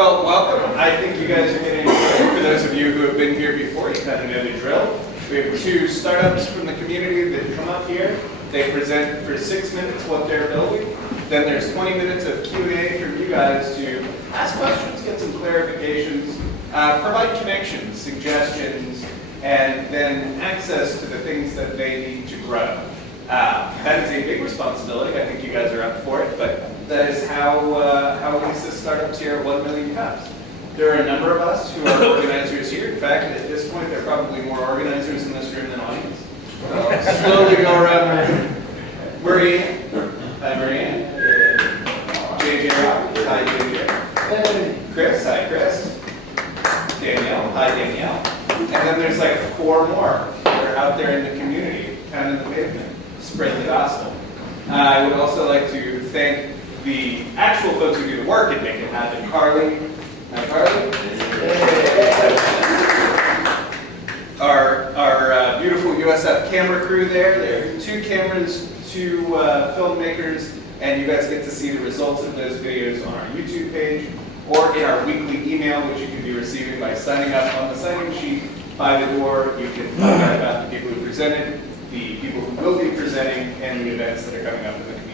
Well, welcome. I think you guys are going to enjoy it. For those of you who have been here before, you kind of know the drill. We have two startups from the community that come up here. They present for 6 minutes what they're building. Then there's 20 minutes of Q&A from you guys to ask questions, get some clarifications, provide connections, suggestions, and then access to the things that they need to grow. That is a big responsibility. I think you guys are up for it, but that is how we assist startups here at 1 Million Cups. There are a number of us who are organizers here. In fact, at this point, there are probably more organizers in this room than audience. So slowly go around. Marie. Hi, Marie. JJ. Hi, JJ. Chris. Hi, Chris. Danielle. Hi, Danielle. And then there's like 4 more that are out there in the community, kind of the pavement, spread the gospel. I would also like to thank the actual folks who do the work and make it happen. Carly. Hi, Carly. Our beautiful USF camera crew there. There are 2 cameras, 2 filmmakers, and you guys get to see the results of those videos on our YouTube page or in our weekly email, which you can be receiving by signing up on the sign-in sheet by the door. You can find out about the people who presented, the people who will be presenting, and the events that are coming up in the community.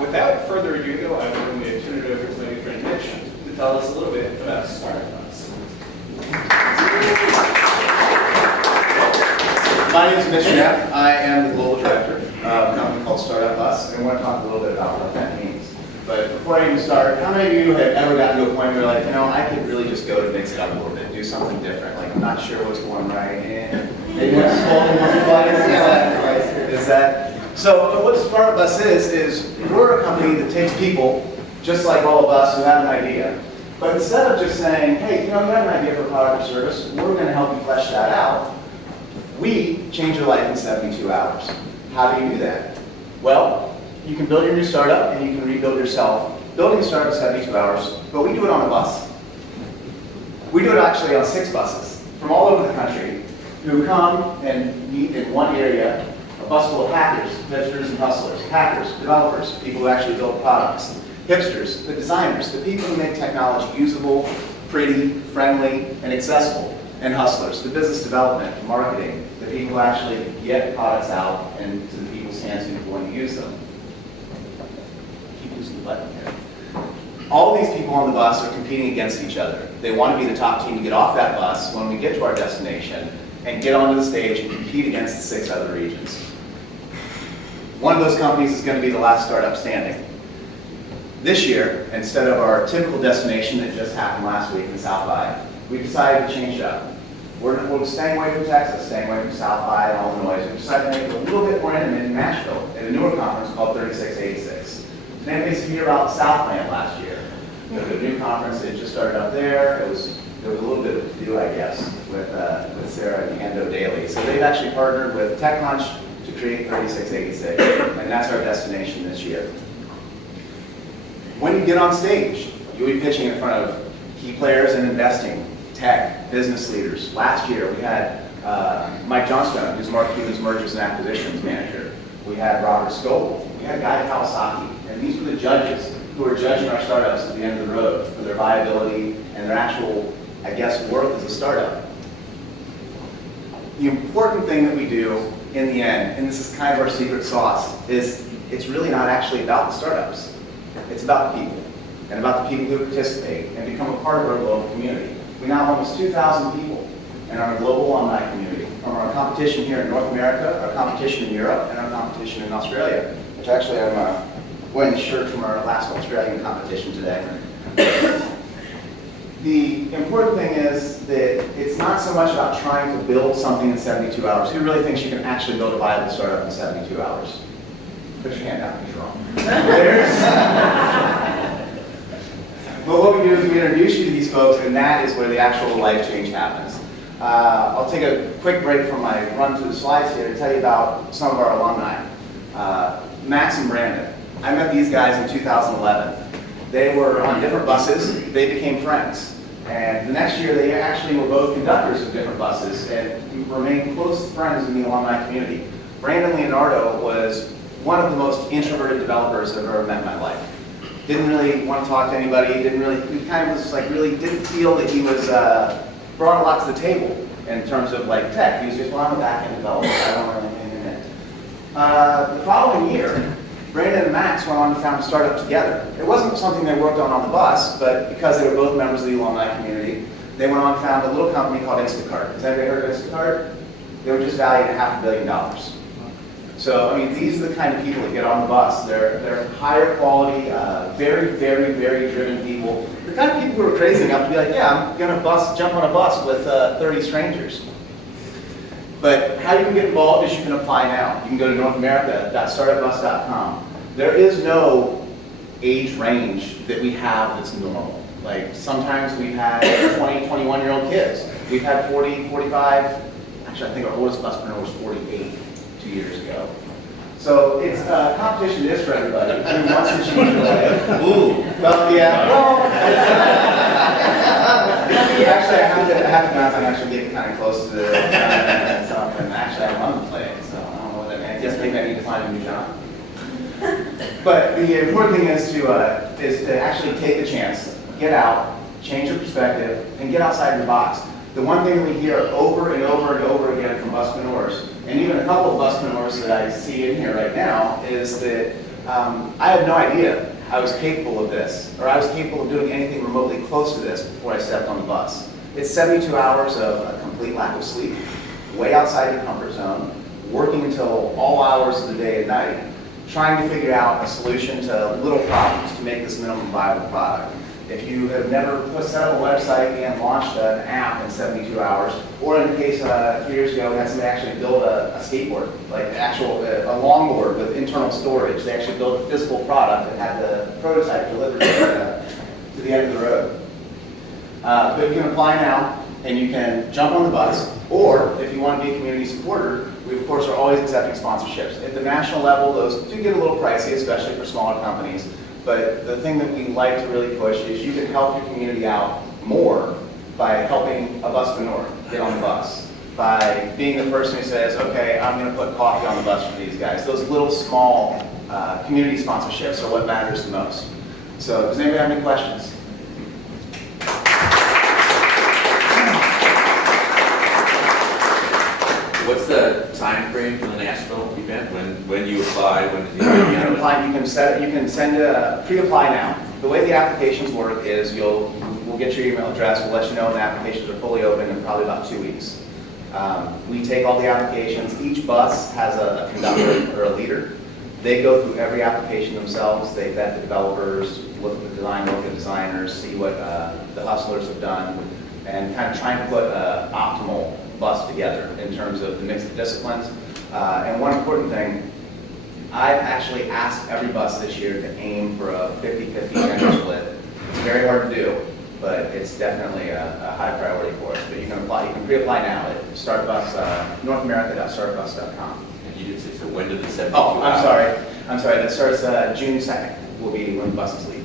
Without further ado, though, I'm going to turn it over to my friend Mitch to tell us a little bit about Startup Bus. My name is Mitch Knapp. I am the global director of a company called Startup Bus, and I want to talk a little bit about what that means. But before I even start, how many of you have ever gotten to a point where you're like, you know, I could really just go to mix it up a little bit, do something different, like I'm not sure what's going right, and maybe what's swollen is that. So what Startup Bus is we're a company that takes people, just like all of us, who have an idea. But instead of just saying, hey, you know, you have an idea for a product or service, we're going to help you flesh that out. We change your life in 72 hours. How do you do that? Well, you can build your new startup and you can rebuild yourself. Building a startup in 72 hours, but we do it on a bus. We do it actually on 6 buses from all over the country who come and meet in one area, a bus full of hackers, hipsters and hustlers, hackers, developers, people who actually build products, hipsters, the designers, the people who make technology usable, pretty, friendly, and accessible, and hustlers, the business development, marketing, the people who actually get products out and to the people's hands who are going to use them. Keep losing the button here. All of these people on the bus are competing against each other. They want to be the top team to get off that bus when we get to our destination and get onto the stage and compete against the 6 other regions. One of those companies is going to be the last startup standing. This year, instead of our typical destination that just happened last week in South by, we decided to change it up. We're staying away from Texas, staying away from South by and all the noise. We decided to make it a little bit more intimate in Nashville at a newer conference called 3686. Maybe you hear about Southland last year. It was a new conference that just started up there. There was a little bit to do, I guess, with Sarah and Ando Daly. So they've actually partnered with TechCrunch to create 3686, and that's our destination this year. When you get on stage, you'll be pitching in front of key players in investing, tech, business leaders. Last year, we had Mike Johnstone, who's Mark Cuban's mergers and acquisitions manager. We had Robert Scoble. We had Guy Kawasaki. And these were the judges who are judging our startups at the end of the road for their viability and their actual, I guess, worth as a startup. The important thing that we do in the end, and this is kind of our secret sauce, is it's really not actually about the startups. It's about the people, and about the people who participate and become a part of our global community. We now have almost 2,000 people in our global alumni community, from our competition here in North America, our competition in Europe, and our competition in Australia, which actually I'm wearing the shirt from our last Australian competition today. The important thing is that it's not so much about trying to build something in 72 hours. Who really thinks you can actually build a viable startup in 72 hours? Put your hand down if you're wrong. But what we do is we introduce you to these folks, and that is where the actual life change happens. I'll take a quick break from my run through the slides here to tell you about some of our alumni. Max and Brandon. I met these guys in 2011. They were on different buses. They became friends. And the next year, they actually were both conductors of different buses and remained close friends in the alumni community. Brandon Leonardo was one of the most introverted developers I've ever met in my life. Didn't really want to talk to anybody. He kind of was like really didn't feel that he was brought a lot to the table in terms of like tech. He was just, well, I'm a back-end developer. I don't know anything in it. The following year, Brandon and Max went on to found a startup together. It wasn't something they worked on the bus, but because they were both members of the alumni community, they went on and found a little company called Instacart. Has anybody heard of Instacart? They were just valued at $500 million. So, I mean, these are the kind of people that get on the bus. They're higher quality, very, very, very driven people. The kind of people who are crazy enough to be like, yeah, I'm going to jump on a bus with 30 strangers. But how you can get involved is you can apply now. You can go to NorthAmerica.startupbus.com. There is no age range that we have that's normal. Like sometimes we've had 20, 21-year-old kids. We've had 40, 45. Actually, I think our oldest buspreneur was 48 2 years ago. So it's competition is for everybody. I mean, once it's ooh, well, yeah. Well, actually, I have to announce I'm actually getting kind of close to the and stuff, and actually I want to play it, so I don't know what that means. I guess maybe I need to find a new job. But the important thing is to actually take the chance, get out, change your perspective, and get outside your box. The one thing we hear over and over and over again from buspreneurs, and even a couple of buspreneurs that I see in here right now, is that I had no idea I was capable of this, or I was capable of doing anything remotely close to this before I stepped on the bus. It's 72 hours of a complete lack of sleep, way outside your comfort zone, working until all hours of the day and night, trying to figure out a solution to little problems to make this minimum viable product. If you have never set up a website and launched an app in 72 hours, or in the case 3 years ago, we had somebody actually build a skateboard, like a longboard with internal storage. They actually built a physical product and had the prototype delivered to the end of the road. But you can apply now, and you can jump on the bus, or if you want to be a community supporter, we of course are always accepting sponsorships. At the national level, those do get a little pricey, especially for smaller companies. But the thing that we like to really push is you can help your community out more by helping a buspreneur get on the bus, by being the person who says, okay, I'm going to put coffee on the bus for these guys. Those little small community sponsorships are what matters the most. So does anybody have any questions? What's the time frame for the Nashville event? When you apply? When you can apply. You can send a pre-apply now. The way the applications work is we'll get your email address. We'll let you know when the applications are fully open in probably about 2 weeks. We take all the applications. Each bus has a conductor or a leader. They go through every application themselves. They vet the developers, look at the design, look at designers, see what the hustlers have done, and kind of try and put an optimal bus together in terms of the mix of disciplines. And one important thing, I've actually asked every bus this year to aim for a 50-50 gender split. It's very hard to do, but it's definitely a high priority for us. But you can apply, you can pre-apply now at NorthAmerica.startupbus.com. And you did say, so when did the 72 Oh, I'm sorry, that starts June 2nd will be when the buses leave.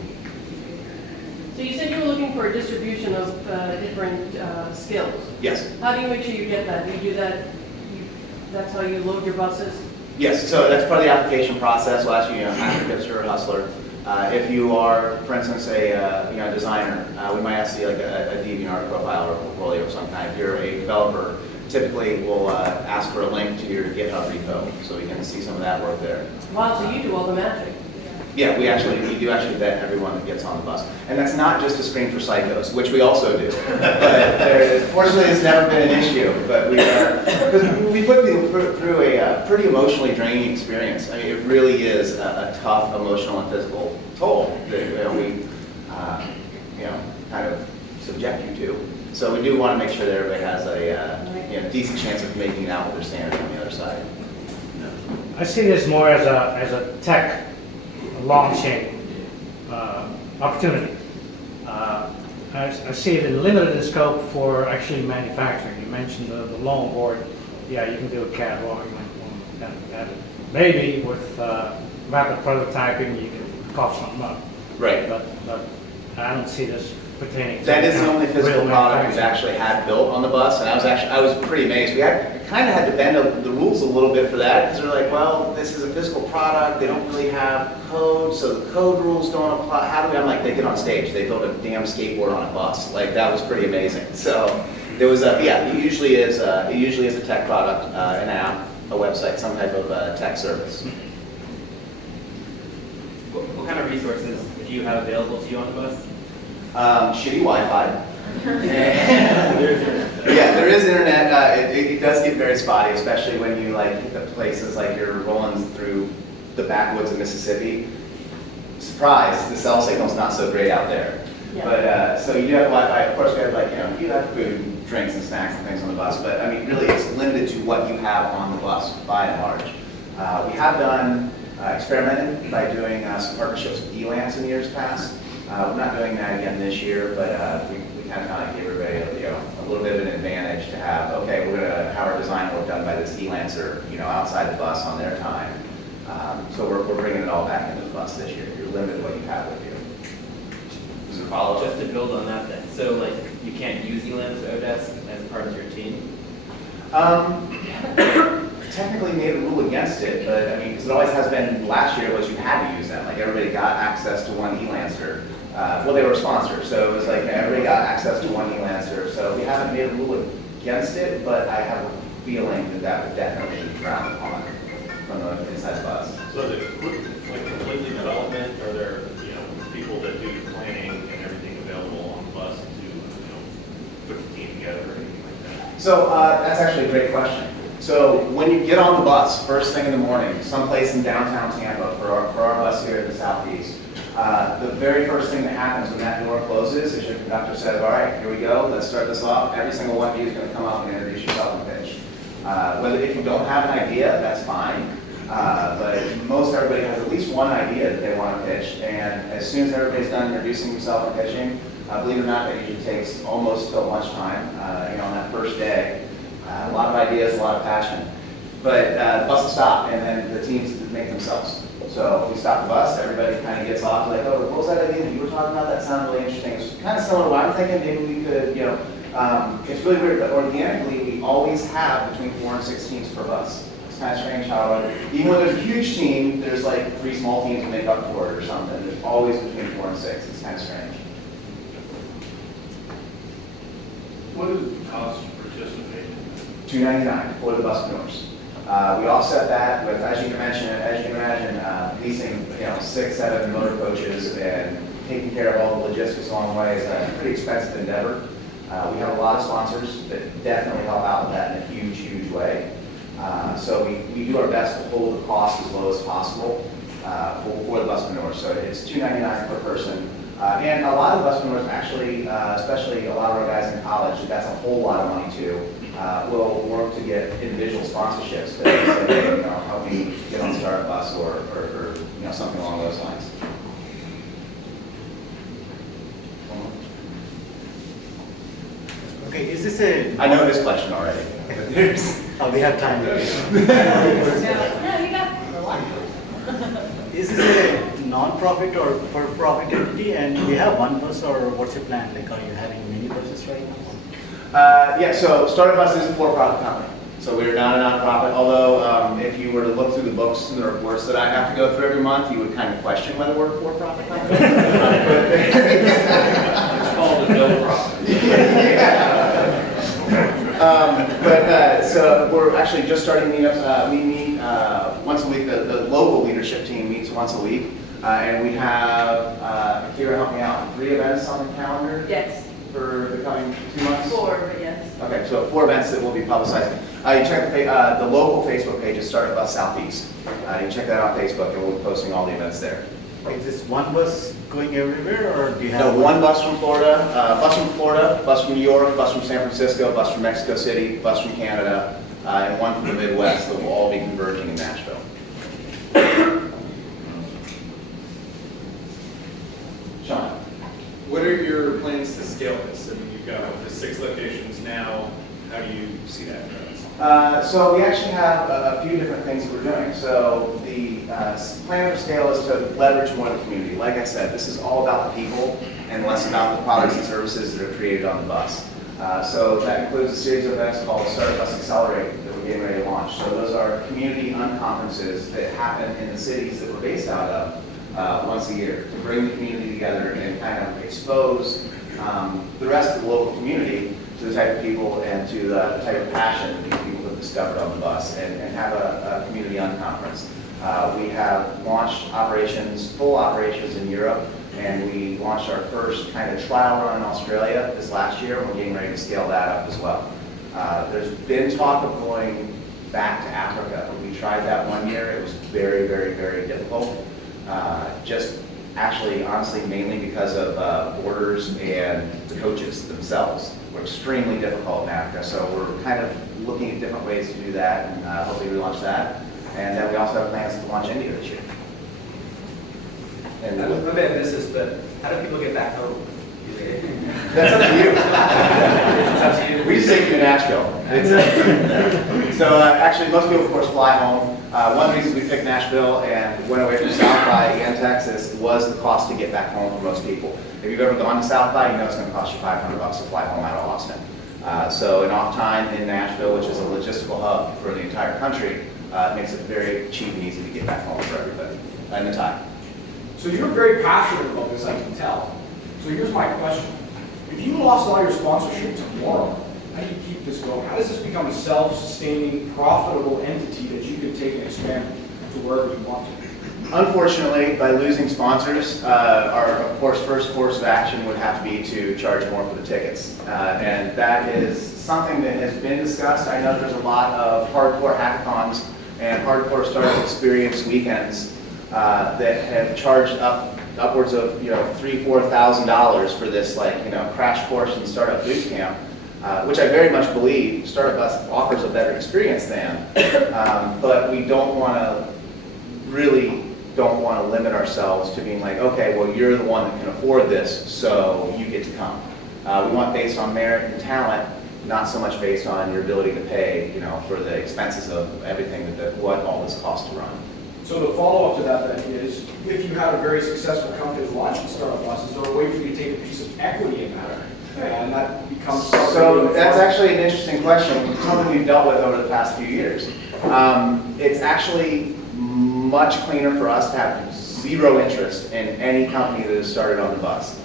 So you said you were looking for a distribution of different skills. Yes. How do you make sure you get that? Do you do that, that's how you load your buses? Yes, so that's part of the application process. We'll ask you, after hipster or hustler. If you are, for instance, a designer, we might ask you like a DeviantArt profile or a portfolio of some kind. If you're a developer, typically we'll ask for a link to your GitHub repo so we can see some of that work there. Wow, so you do all the magic. Yeah, we do actually vet everyone that gets on the bus. And that's not just a screen for psychos, which we also do. But fortunately, it's never been an issue. But because we put people through a pretty emotionally draining experience. I mean, it really is a tough emotional and physical toll that we kind of subject you to. So we do want to make sure that everybody has a decent chance of making it out with their standards on the other side. I see this more as a tech launching opportunity. I see it limited in scope for actually manufacturing. You mentioned the longboard. Yeah, you can do a CAD drawing and maybe with rapid prototyping you can cough something up. Right. But I don't see this pertaining to. That is the kind of only physical real product we've manufacturing. actually had built on the bus, and I was pretty amazed. We kind of had to bend the rules a little bit for that, because they're like, well, this is a physical product, they don't really have code, so the code rules don't apply. How do we, I'm like, they get on stage, they built a damn skateboard on a bus. Like, that was pretty amazing. So, there was a, yeah, it usually is a tech product, an app, a website, some type of tech service. What kind of resources do you have available to you on the bus? Shitty Wi-Fi. Yeah, there is internet. It does get very spotty, especially when you like hit the places like you're rolling through the backwoods of Mississippi. Surprise, the cell signal's not so great out there. Yeah. But so you do have Wi-Fi. Of course, we have like you have food, and drinks, and snacks and things on the bus. But I mean, really, it's limited to what you have on the bus by and large. We have done experimented by doing some partnerships with ELANs in years past. We're not doing that again this year, but we kind of gave everybody a little bit of an advantage to have, okay, we're going to have our design work done by this ELANcer, outside the bus on their time. So we're bringing it all back into the bus this year. You're limited to what you have with you. Is there a follow-up? Just to build on that then, so like you can't use ELANs or Odesk as part of your team? Technically made a rule against it, but I mean, because it always has been, last year was you had to use them. Like everybody got access to one ELANcer. Well, they were a sponsor, so it was like everybody got access to one ELANcer. So we haven't made a rule against it, but I have a feeling that that would definitely be frowned upon from the inside bus. So is it like completely development? Are there, people that do the planning and everything available on the bus to, put the team together or anything like that? So that's actually a great question. So when you get on the bus, first thing in the morning, someplace in downtown Tampa for our bus here in the southeast, the very first thing that happens when that door closes is your conductor says, all right, here we go, let's start this off. Every single one of you is going to come up and introduce yourself and pitch. Whether if you don't have an idea, that's fine. But most everybody has at least one idea that they want to pitch. And as soon as everybody's done introducing themselves and pitching, believe it or not, that usually takes almost till lunchtime, on that first day. A lot of ideas, a lot of passion. But the bus will stop, and then the teams make themselves. So we stop the bus, everybody kind of gets off, like, oh, what was that idea that you were talking about? That sounded really interesting. It's kind of similar to what I'm thinking. Maybe we could, it's really weird, but organically, we always have between 4 and 6 teams per bus. It's kind of strange how, even when there's a huge team, there's like 3 small teams to make up for it or something. There's always between 4 and 6. It's kind of strange. What is the cost to participate? $2.99 for the buspreneurs. We offset that with, as you can imagine, leasing 6, 7 motor coaches and taking care of all the logistics along the way is a pretty expensive endeavor. We have a lot of sponsors that definitely help out with that in a huge, huge way. So we do our best to hold the cost as low as possible for the buspreneurs. So it's $2.99 per person. And a lot of the buspreneurs actually, especially a lot of our guys in college, that's a whole lot of money too, will work to get individual sponsorships that say, hey, help me get on the Startup Bus or something along those lines. Okay, is this a... I know this question already. Oh, we have time. No, you got a lot. Is this a non-profit or for-profit entity, and do you have one bus, or what's your plan? Like, are you having many buses right now? Yeah, so Startup Bus is a for-profit company. So we're not a nonprofit, although if you were to look through the books and the reports that I have to go through every month, you would kind of question whether we're a for-profit company. It's called a no-profit. So we're actually just starting meetups. We meet once a week. The local leadership team meets once a week, and we have Kira help me out. 3 events on the calendar. Yes, For the coming 2 months. 4, but yes. Okay, so 4 events that will be publicized. You check the local Facebook page is Startup Bus Southeast. You check that out on Facebook, and we'll be posting all the events there. Is this one bus going everywhere, or do you have... No, one bus from Florida, bus from New York, bus from San Francisco, bus from Mexico City, bus from Canada, and one from the Midwest that will all be converging in Nashville. Sean? What are your plans to scale this? I mean, you've got the 6 locations now. How do you see that growing? So we actually have a few different things that we're doing. So the plan for scale is to leverage more of the community. Like I said, this is all about the people and less about the products and services that are created on the bus. So that includes a series of events called Startup Bus Accelerate that we're getting ready to launch. So those are community unconferences that happen in the cities that we're based out of once a year to bring the community together and kind of expose the rest of the local community to the type of people and to the type of passion that these people have discovered on the bus and have a community unconference. We have launched operations, full operations in Europe, and we launched our first kind of trial run in Australia this last year, and we're getting ready to scale that up as well. There's been talk of going back to Africa. We tried that one year. It was very, very, very difficult. Just actually, honestly, mainly because of borders and the coaches themselves were extremely difficult in Africa. So we're kind of looking at different ways to do that, and hopefully we launch that. And then we also have plans to launch India this year. And I may have missed this, but how do people get back home? that's up to you. It's up to you. We just take you to Nashville. So actually, most people, of course, fly home. One reason we picked Nashville and went away from South by and Texas was the cost to get back home for most people. If you've ever gone to South by, you know it's going to cost you $500 to fly home out of Austin. So an off time in Nashville, which is a logistical hub for the entire country, makes it very cheap and easy to get back home for everybody and the time. So you're very passionate about this, I can tell. So here's my question. If you lost all your sponsorship tomorrow, how do you keep this going? How does this become a self-sustaining, profitable entity that you can take and expand to wherever you want to? Unfortunately, by losing sponsors, our, of course, first course of action would have to be to charge more for the tickets. And that is something that has been discussed. I know there's a lot of hardcore hackathons and hardcore startup experience weekends that have charged upwards of $3,000-4,000 for this crash course in startup boot camp, which I very much believe Startup Bus offers a better experience than. But we don't want to limit ourselves to being like, okay, well, you're the one that can afford this, so you get to come. We want based on merit and talent, not so much based on your ability to pay, for the expenses of everything what all this costs to run. So the follow-up to that then is, if you had a very successful company launching Startup Bus, is there a way for you to take a piece of equity in that? And that becomes... So that's actually an interesting question, something we've dealt with over the past few years. It's actually much cleaner for us to have zero interest in any company that has started on the bus.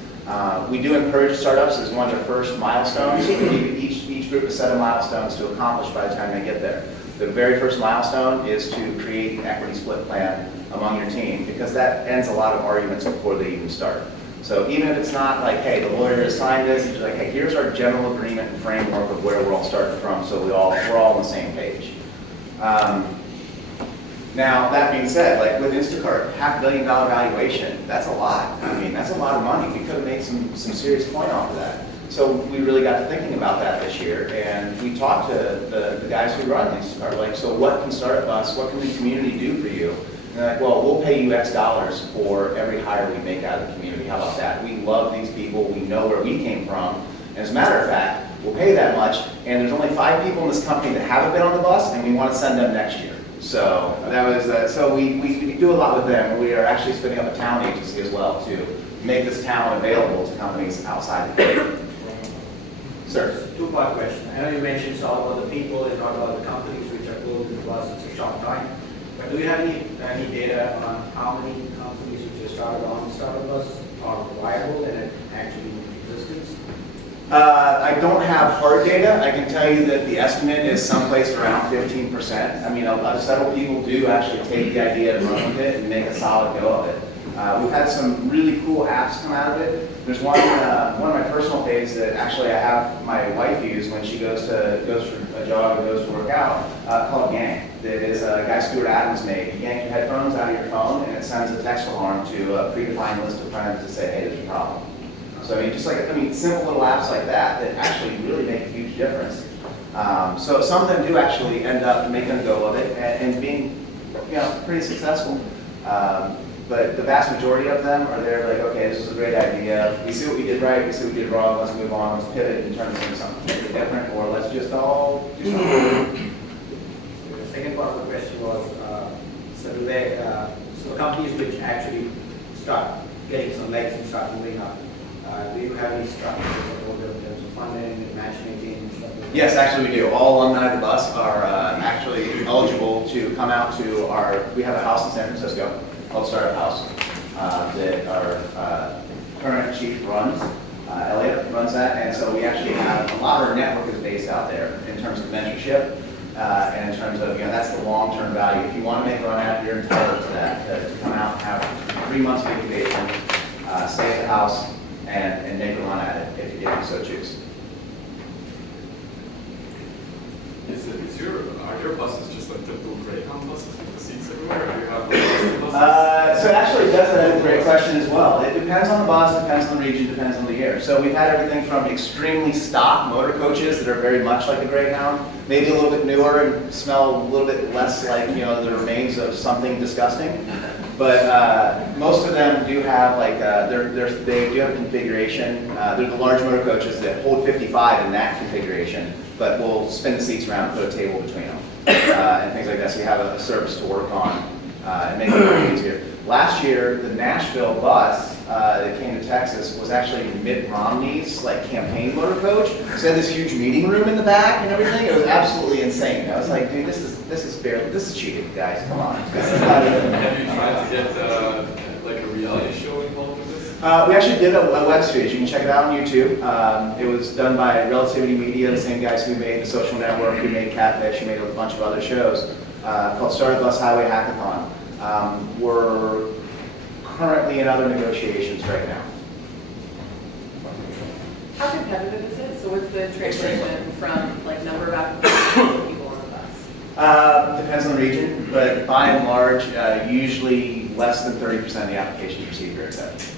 We do encourage startups as one of their first milestones. We give each group a set of milestones to accomplish by the time they get there. The very first milestone is to create an equity split plan among your team, because that ends a lot of arguments before they even start. So even if it's not like, hey, the lawyer has signed this, it's like, hey, here's our general agreement and framework of where we're all starting from, so we're all on the same page. Now, that being said, like with Instacart, $500 million valuation, that's a lot. I mean, that's a lot of money. We could have made some serious point off of that. So we really got to thinking about that this year, and we talked to the guys who run Instacart, like, so what can Startup Bus, what can the community do for you? And they're like, well, we'll pay you X dollars for every hire we make out of the community. How about that? We love these people. We know where we came from. And as a matter of fact, we'll pay that much, and there's only 5 people in this company that haven't been on the bus, and we want to send them next year. So that was, so we do a lot with them. We are actually spinning up a talent agency as well to make this talent available to companies outside the country. Sir. Two-part question. I know you mentioned it's all about the people and not about the companies which are closed in the bus. It's a short time. But do you have any data on how many companies which have started on Startup Bus are viable and actually in existence? I don't have hard data. I can tell you that the estimate is someplace around 15%. I mean, several people do actually take the idea and run with it and make a solid go of it. We've had some really cool apps come out of it. There's one of my personal faves that actually I have my wife use when she goes for a jog or goes to work out, called Yank. That is a guy Stuart Adams made. You yank your headphones out of your phone and it sends a text alarm to a predefined list of friends to say, hey, there's a problem. So you just simple little apps like that actually really make a huge difference. So some of them do actually end up making a go of it and being, pretty successful. But the vast majority of them are there like, okay, this is a great idea. We see what we did right, we see what we did wrong, let's move on, let's pivot and turn this into something completely different, or let's just all do something. The second part of the question was, so do they So companies which actually start getting some legs and start moving up, do you have any structures in terms of funding, matchmaking, and stuff like that? Yes, actually we do. All alumni of the bus are actually eligible to come out to we have a house in San Francisco called Startup House that our current chief runs. Elliot runs that, and so we actually have a lot of our network is based out there in terms of mentorship and in terms of, that's the long-term value. If you want to make a run at it, you're entitled to that, to come out, have 3 months of incubation, stay at the house, and make a run at it if you so choose. Are your buses just like typical Greyhound buses with the seats everywhere, or do you have like buses? So actually, that's a great question as well. It depends on the bus, depends on the region, depends on the year. So we've had everything from extremely stock motor coaches that are very much like a Greyhound, maybe a little bit newer and smell a little bit less like, the remains of something disgusting. But most of them do have like, they do have a configuration. They're the large motor coaches that hold 55 in that configuration, but we'll spin the seats around and put a table between them and things like that. So you have a surface to work on and make it a little easier. Last year, the Nashville bus that came to Texas was actually Mitt Romney's like campaign motor coach. So they had this huge meeting room in the back and everything. It was absolutely insane. I was like, dude, this is cheating, guys. Come on. This is not even. Have you tried to get like a reality show involved with this? We actually did a web series. You can check it out on YouTube. It was done by Relativity Media, the same guys who made The Social Network, who made Catfish, who made a bunch of other shows, called Startup Bus Highway Hackathon. We're currently in other negotiations right now. How competitive is it? So what's the translation from like number of applications to people on the bus? Depends on the region, but by and large, usually less than 30% of the applications received are accepted.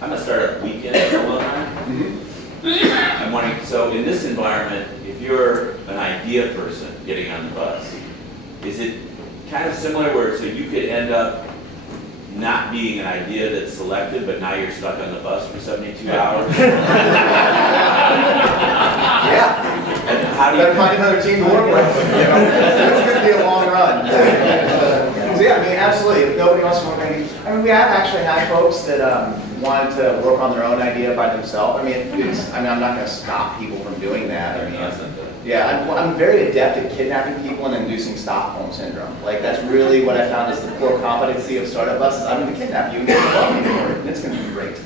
I'm a startup weekend alumni. I'm wondering, so in this environment, if you're an idea person getting on the bus, is it kind of similar where so you could end up not being an idea that's selected, but now you're stuck on the bus for 72 hours? Yeah. And how do You you gotta find another team to work with. It's gonna be a long run. So yeah, absolutely. If nobody else wants to, we have actually had folks that wanted to work on their own idea by themselves. I'm not gonna stop people from doing that. Yeah, I'm very adept at kidnapping people and inducing Stockholm syndrome. Like that's really what I found is the core competency of startup buses. I'm gonna kidnap you and get love me for it, and it's gonna be great.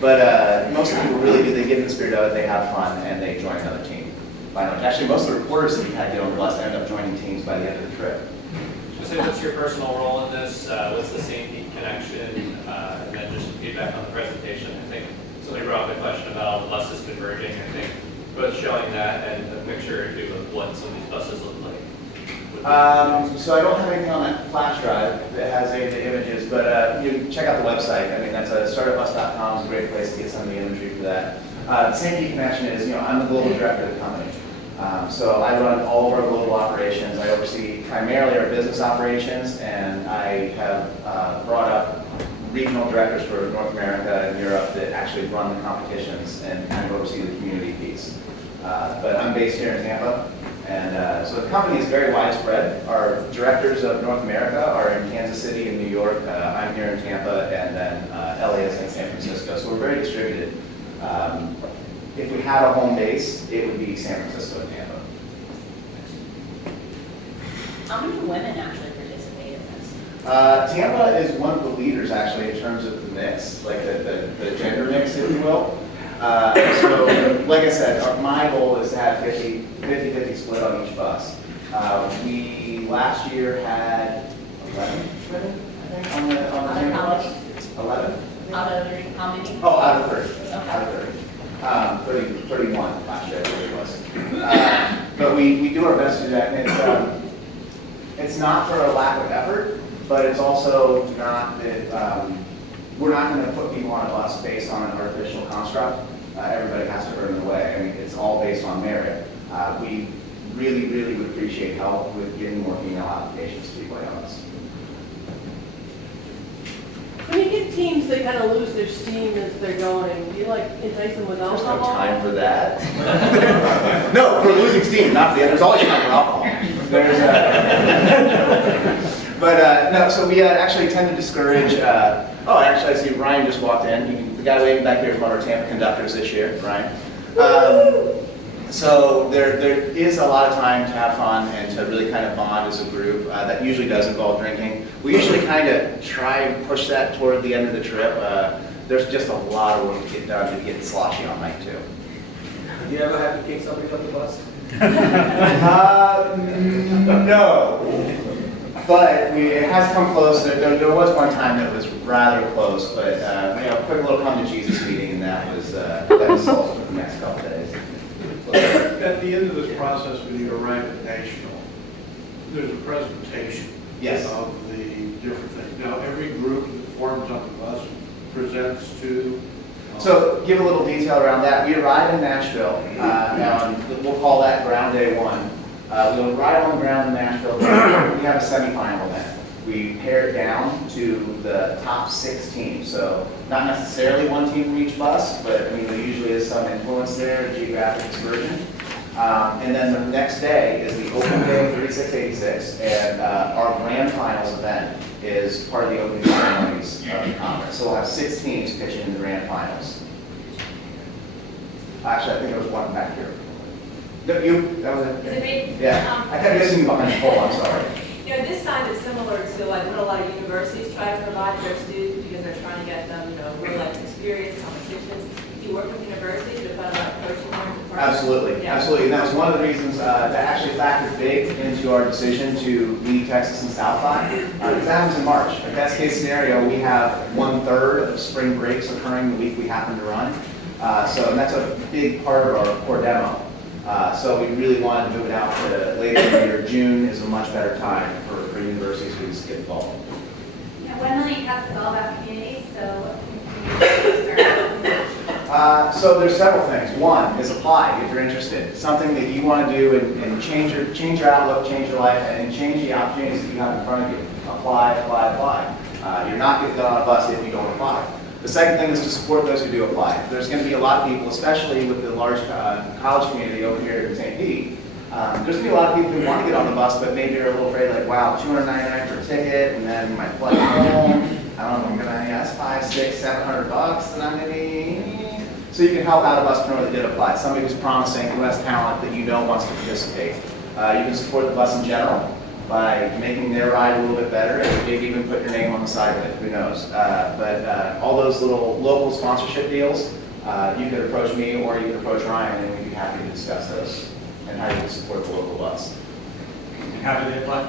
But most people really do. They get in the spirit of it, they have fun, and they join another team. Actually, most of the reporters that we had get on the bus end up joining teams by the end of the trip. So what's your personal role in this? What's the St. Pete connection? And then just feedback on the presentation. I think somebody brought up a question about all the buses converging. I think both showing that and a picture or two of what some of these buses look like. So I don't have anything on that flash drive that has any of the images, but you can check out the website. That's startupbus.com is a great place to get some of the imagery for that. The St. Pete connection is, I'm the global director of the company. So I run all of our global operations. I oversee primarily our business operations, and I have brought up regional directors for North America and Europe that actually run the competitions and kind of oversee the community piece. But I'm based here in Tampa, and so the company is very widespread. Our directors of North America are in Kansas City and New York. I'm here in Tampa, and then LA is in San Francisco. So we're very distributed. If we had a home base, it would be San Francisco and Tampa. How many women actually participate in this? Tampa is one of the leaders actually in terms of the mix, like the gender mix, if you will. So, like I said, my goal is to have 50-50 split on each bus. We last year had 11 women, I think, on the Tampa bus. 11. Out of how many? Oh, out of 30. Okay. Out of 30. 31 last year, I believe it was. But we do our best to do that. And it's not for a lack of effort, but it's also not that we're not going to put people on a bus based on an artificial construct. Everybody has to earn their way. It's all based on merit. We really, really would appreciate help with getting more female applications to be quite honest. When you get teams that kind of lose their steam as they're going, do you like entice them with There's alcohol? no time for that. No, for losing steam, not for the other. There's always time for alcohol. But no, so we actually tend to discourage, oh, actually I see Ryan just walked in. The guy waving back here is one of our Tampa conductors this year, Ryan. So there is a lot of time to have fun and to really kind of bond as a group. That usually does involve drinking. We usually kind of try and push that toward the end of the trip. There's just a lot of work to get done to get sloshy on night 2. Do you ever have to kick somebody from the bus? No. But it has come close. There was one time that was rather close, but quick little come to Jesus meeting, and that was solved for the next couple days. At the end of this process, when you arrive at National, there's a presentation Yes. of the different things. Now, every group that forms on the bus presents to. So, give a little detail around that. We arrive in Nashville, we'll call that ground day 1. We'll ride on the ground in Nashville. We have a semifinal event. We pare it down to the top 6 teams. So, not necessarily one team from each bus, but I mean, there usually is some influence there, geographic dispersion. And then the next day is the open day 3686, and our grand finals event is part of the opening ceremonies of the conference. So we'll have 6 teams pitching in the grand finals. Actually, I think there was one back here. No, you? That was it? Is it me? Yeah. I kept missing you behind the pole, I'm sorry. You know, this sign is similar to like what a lot of universities try to provide their students because they're trying to get them, you know, real life experience, competitions. Do you work with universities to find out coaching them? Absolutely, Yeah. absolutely. And that was one of the reasons that actually factored big into our decision to leave Texas and South by. Because that was in March. A best case scenario, we have 1/3 of spring breaks occurring the week we happen to run. And that's a big part of our core demo. So we really wanted to move it out to later in the year. June is a much better time for universities to get involved. Yeah, 1 Million Cups is all about community, so. So there's several things. One is apply if you're interested. Something that you want to do and change your outlook, change your life, and change the opportunities that you have in front of you. Apply, apply, apply. You're not getting done on a bus if you don't apply. The second thing is to support those who do apply. There's going to be a lot of people, especially with the large college community over here in St. Pete. There's going to be a lot of people who want to get on the bus, but maybe are a little afraid, like, wow, $299 for a ticket, and then my flight home. I don't know, I'm going to ask $500, $600, $700 that I'm going to be. So you can help out a buspreneur that did apply. Somebody who's promising, who has talent that you know wants to participate. You can support the bus in general by making their ride a little bit better, and maybe even put your name on the side of it, who knows. But all those little local sponsorship deals, you could approach me or you could approach Ryan, and we'd be happy to discuss those and how you can support the local bus. How do they apply?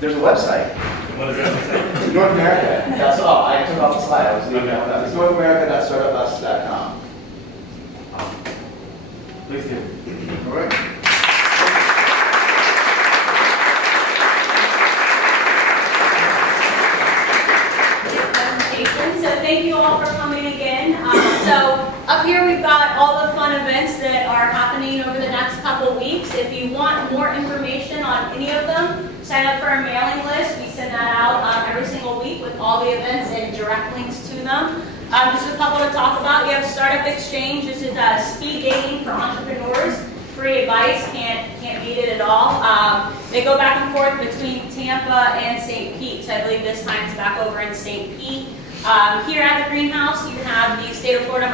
There's a website. What is that website? North America. That's all. I took off the slide. I was leaving that one up. It's NorthAmerica.startupbus.com. Please do. All right. So thank you all for coming again. So up here we've got all the fun events that are happening over the next couple weeks. If you want more information on any of them, sign up for our mailing list. We send that out every single week with all the events and direct links to them. Just a couple to talk about. We have Startup Exchange. This is speed dating for entrepreneurs. Free advice, can't beat it at all. They go back and forth between Tampa and St. Pete. So I believe this time it's back over in St. Pete. Here at the greenhouse, you have the State of Florida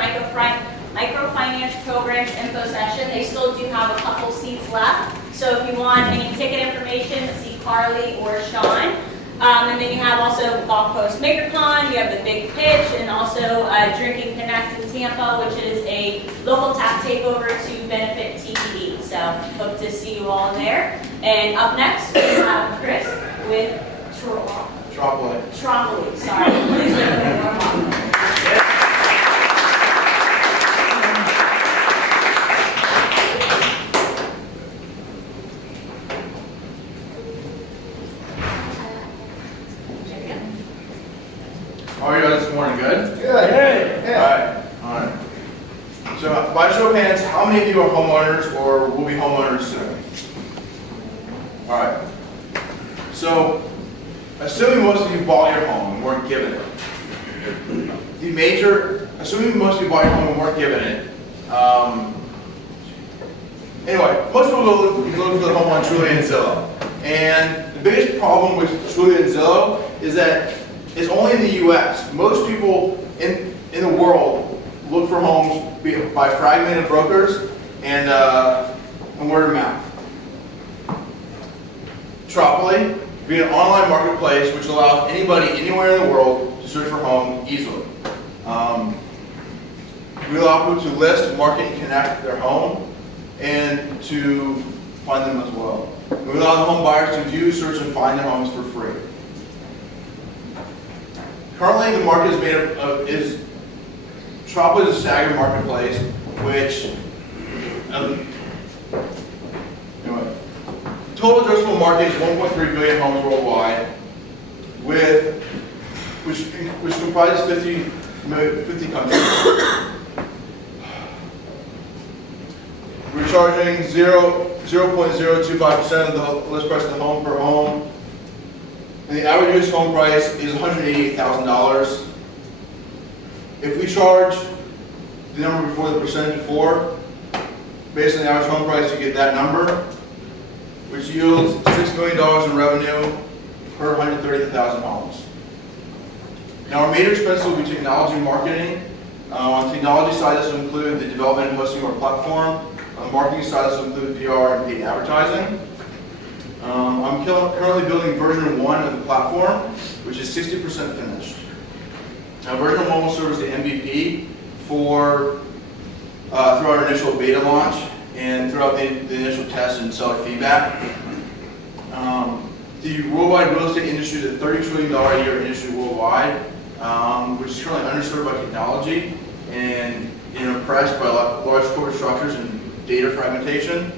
Microfinance Programs info session. They still do have a couple seats left. So if you want any ticket information, see Carly or Sean. And then you have also Gulf Coast MakerCon, you have the Big Pitch, and also Drinking Connect in Tampa, which is a local tap takeover to benefit TPD. So hope to see you all there. And up next, we have Chris with Tropily. Sorry. Please wait for me warm up. How are you guys this morning? Good? Good. Yeah. All right. So, by show of hands, how many of you are homeowners or will be homeowners soon? All right. So, assuming most of you bought your home and weren't given it, assuming most of you bought your home and weren't given it, anyway, most people go look for the home on Tropily and Zillow. And The biggest problem with Tropily and Zillow is that it's only in the US. Most people in the world look for homes by fragmented brokers and word of mouth. Tropily be an online marketplace which allows anybody anywhere in the world to search for a home easily. We allow people to list, market, and connect their home and to find them as well. We allow the home buyers to view, search, and find their homes for free. Currently, the market is made up of, Tropily is a staggered marketplace, which, anyway, total addressable market is 1.3 billion homes worldwide, which comprises 50 countries. We're charging 0.025% of the list price of the home per home. And the average US home price is $188,000. If we charge the number before the percentage before, based on the average home price, you get that number, which yields $6 million in revenue per 130,000 homes. Now, our major expenses will be technology and marketing. On the technology side, this will include the development and hosting of our platform. On the marketing side, this will include PR and paid advertising. I'm currently building version 1 of the platform, which is 60% finished. Now, version 1 will serve as the MVP through our initial beta launch and throughout the initial tests and seller feedback. The worldwide real estate industry is a $30 trillion a year industry worldwide, which is currently underserved by technology and oppressed by large corporate structures and data fragmentation.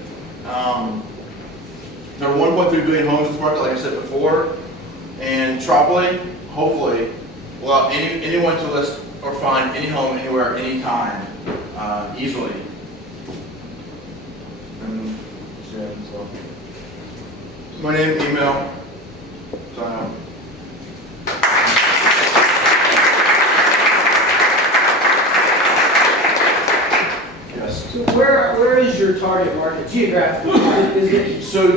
There are 1.3 billion homes in this market, like I said before, and Tropily, hopefully, will allow anyone to list or find any home anywhere, anytime, easily. And, so, my name, email, sign up. So where is your target market geographically? Is it So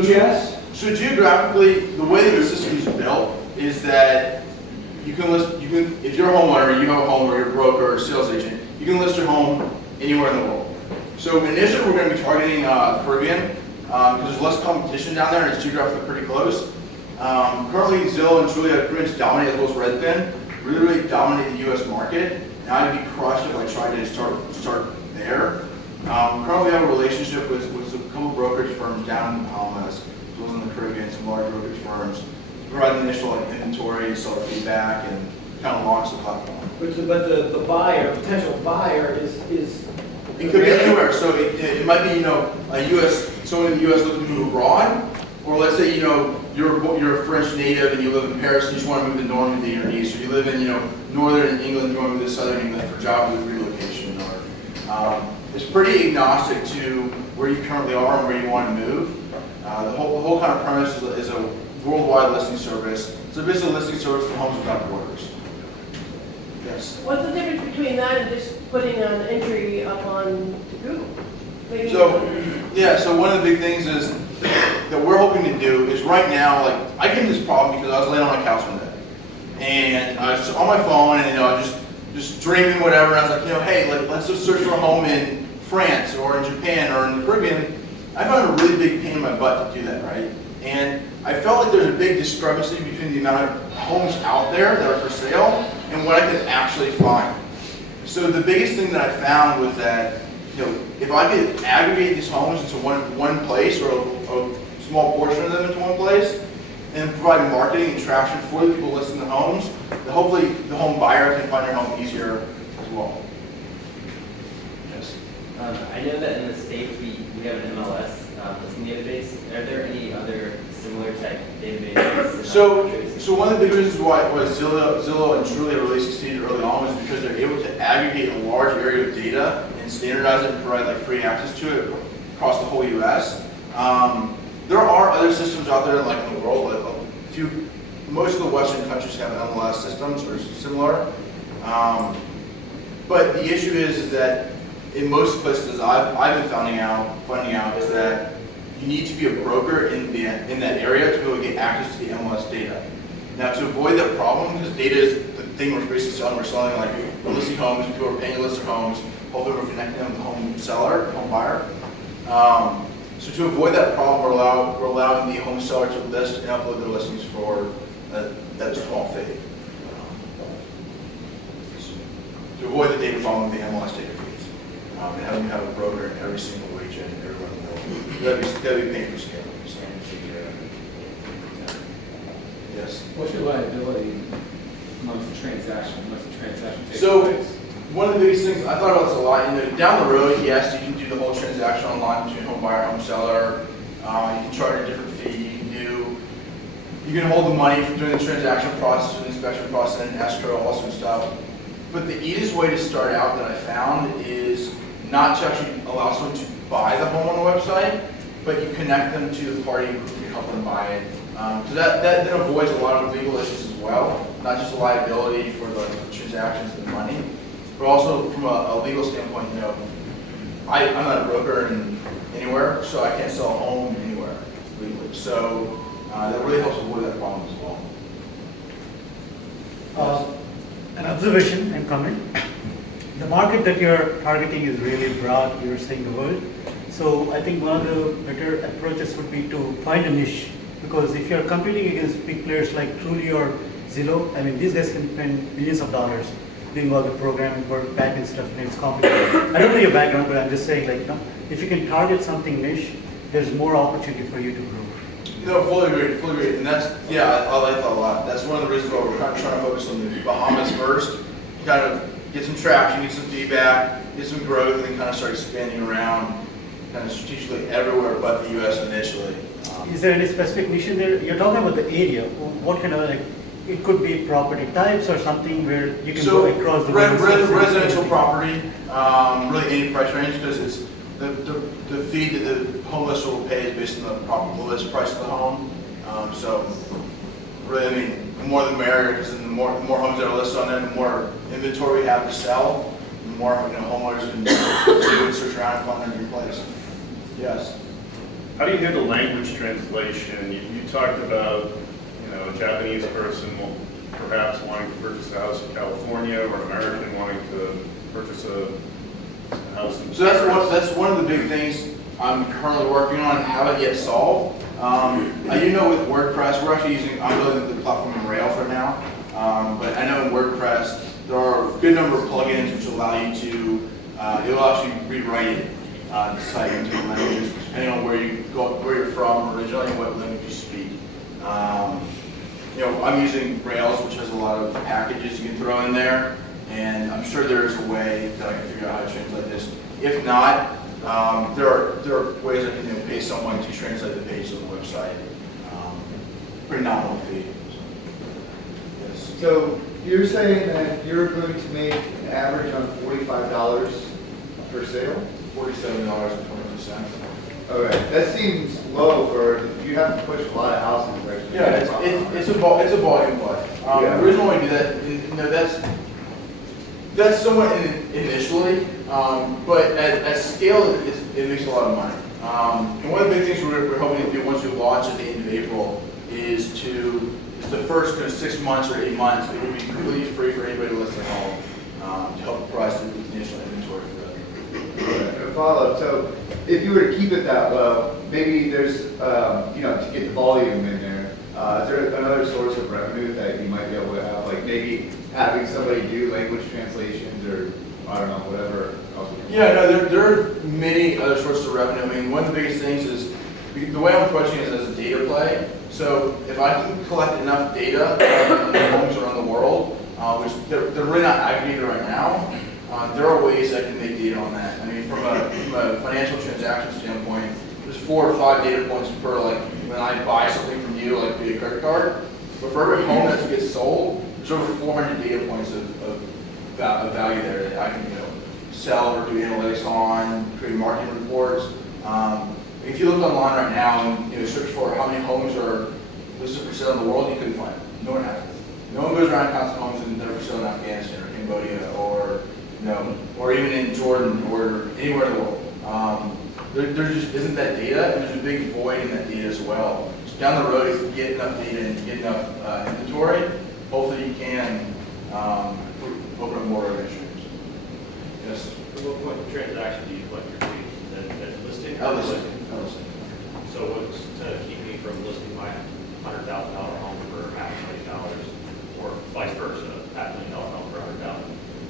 geographically, the way that the system is built is that you can if you're a homeowner, you have a home, or you're a broker or a sales agent, you can list your home anywhere in the world. So initially, we're going to be targeting the Caribbean because there's less competition down there and it's geographically pretty close. Currently, Zillow and Tropily have pretty much dominated, as well as Redfin, really dominate the U.S. market. And I'd be crushed if I tried to start there. Currently, we have a relationship with a couple of brokerage firms down in the Bahamas, as well as in the Caribbean, some large brokerage firms, to provide the initial inventory, seller feedback, and kind of launch the platform. But the buyer, potential buyer is it could be anywhere. So it might be someone in the U.S. looking to move abroad, or let's say you're a French native and you live in Paris and you just want to move to Normandy or Nice, or you live in northern England, you want to move to southern England for job relocation, or it's pretty agnostic to where you currently are and where you want to move. The whole kind of premise is a worldwide listing service. It's a business listing service for homes without borders. Yes. What's the difference between that and just putting an entry up on Google? Maybe So one of the big things is that we're hoping to do is right now, like I came to this problem because I was laying on my couch one day, and I was on my phone and just dreaming whatever. And I was like, hey, let's just search for a home in France or in Japan or in the Caribbean. I found a really big pain in my butt to do that, right? And I felt like there's a big discrepancy between the amount of homes out there that are for sale and what I could actually find. So the biggest thing that I found was that if I could aggregate these homes into one place, or a small portion of them into one place, and provide marketing and traction for the people listing the homes, then hopefully the home buyer can find their home easier as well. Yes. I know that in the States we have an MLS listing database. Are there any other similar type databases? So one of the big reasons why Zillow and Tropily really succeeded early on was because they're able to aggregate a large area of data and standardize it and provide free access to it across the whole U.S. There are other systems out there in the world. Most of the Western countries have MLS systems or similar. But the issue is that in most places I've been finding out is that you need to be a broker in that area to be able to get access to the MLS data. Now, to avoid that problem, because data is the thing we're basically selling, we're selling like we're listing homes, people are paying to list their homes, hopefully we're connecting them with the home seller, home buyer. So to avoid that problem, we're allowing the home seller to list and upload their listings for that small fee. To avoid the data problem with the MLS data feeds. And having you have a broker in every single region, everywhere in the world. That'd be painful scale. Yes. What's your liability amongst the transaction takes So, place? one of the biggest things, I thought about this a lot, down the road, yes, you can do the whole transaction online between home buyer and home seller. You can charge a different fee. You can hold the money for doing the transaction process, the inspection process, and escrow, all sorts of stuff. But the easiest way to start out that I found is not to actually allow someone to buy the home on the website, but you connect them to the party who can help them buy it. So that then avoids a lot of legal issues as well, not just a liability for the transactions and the money, but also from a legal standpoint, I'm not a broker anywhere, so I can't sell a home anywhere legally. So that really helps avoid that problem as well. An observation and comment. The market that you're targeting is really broad, you're saying the word. So I think one of the better approaches would be to find a niche, because if you're competing against big players like Tropily or Zillow, I mean, these guys can spend millions of dollars doing all the programming work, back-end stuff, and it's complicated. I don't know your background, but I'm just saying, if you can target something niche, there's more opportunity for you to grow. Fully agree. And that's, I like that a lot. That's one of the reasons why we're trying to focus on the Bahamas first. Kind of get some traction, get some feedback, get some growth, and then kind of start expanding around kind of strategically everywhere but the U.S. initially. Is there any specific niche in there? You're talking about the area. What kind of, it could be property types or something where you can go across the residential property, really any price range, because it's the fee that the home lister will pay is based on the list price of the home. So really, the more the merrier, because the more homes that are listed on there, the more inventory we have to sell, the more homeowners can do and search around and find a new place. Yes. How do you handle language translation? You talked about, a Japanese person will perhaps wanting to purchase a house in California, or an American wanting to purchase a house in So that's one of the big things I'm currently working on and haven't yet solved. I do know with WordPress, I'm building the platform in Rails right now, but I know in WordPress there are a good number of plugins which allow you to, it will actually rewrite the site into languages depending on where you're from originally and what language you speak. I'm using Rails, which has a lot of packages you can throw in there, and I'm sure there is a way that I can figure out how to translate this. If not, there are ways I can pay someone to translate the page on the website. Pretty nominal fee. Yes. So you're saying that you're going to make an average on $45 per sale? $47.22. Okay, that seems low for, you have to push a lot of houses right? Yeah, it's a volume play. The reason why we do that, that's somewhat initially, but at scale, it makes a lot of money. And one of the big things we're hoping to do once we launch at the end of April is the first 6 months or 8 months, it will be completely free for anybody to list their home to help provide the initial inventory for that. A follow-up, so if you were to keep it that low, maybe there's, to get the volume in there, is there another source of revenue that you might be able to have, like maybe having somebody do language translations or, I don't know, whatever else? Yeah, no, there are many other sources of revenue. I mean, one of the biggest things is, the way I'm approaching it is as a data play. So if I can collect enough data on the homes around the world, which they're really not aggregated right now, there are ways I can make data on that. I mean, from a financial transaction standpoint, there's 4 or 5 data points per, when I buy something from you, via credit card. But for every home that gets sold, there's over 400 data points of value there that I can, sell or do analytics on, create marketing reports. If you look online right now and search for how many homes are listed for sale in the world, you couldn't find it. No one has it. No one goes around and counts homes that are for sale in Afghanistan or Cambodia or even in Jordan or anywhere in the world. there just isn't that data, and there's a big void in that data as well. So down the road, if you get enough data and get enough inventory, hopefully you can open up more revenue streams. Yes? At what point in the transaction do you collect your fee? At listing? I'll listen. So what's to keep me from listing my $100,000 home for $500,000, or vice versa, $500,000 home for $100,000,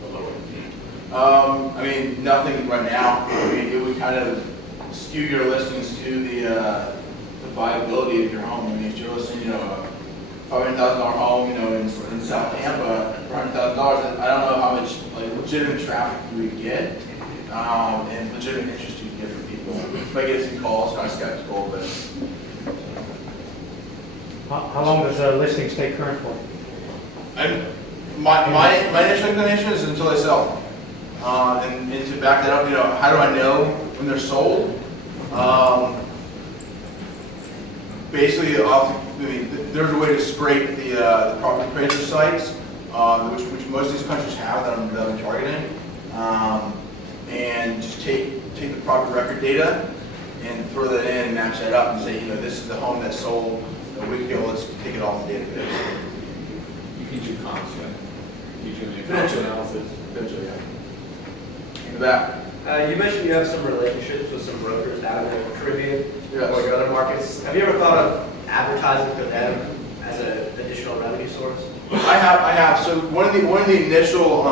a lower fee? I mean, nothing right now. I mean, it would kind of skew your listings to the viability of your home. I mean, if you're listing, a $500,000 home, in South Tampa for $100,000, I don't know how much legitimate traffic you would get, and legitimate interest you would get from people. You might get some calls, kind of skeptical, but. How long does a listing stay current for? My initial inclination is until they sell. And to back that up, how do I know when they're sold? Basically, there's a way to scrape the property appraiser sites, which most of these countries have that I'm targeting, and just take the property record data and throw that in and match that up and say, this is the home that sold a week ago. Let's take it off the database. You can do comps, right? You can do comp Potentially. analysis. Potentially, yeah. In the back. You mentioned you have some relationships with some brokers down in the Caribbean Yes. or your other markets. Have you ever thought of advertising for them as an additional revenue source? I have. So one of the initial,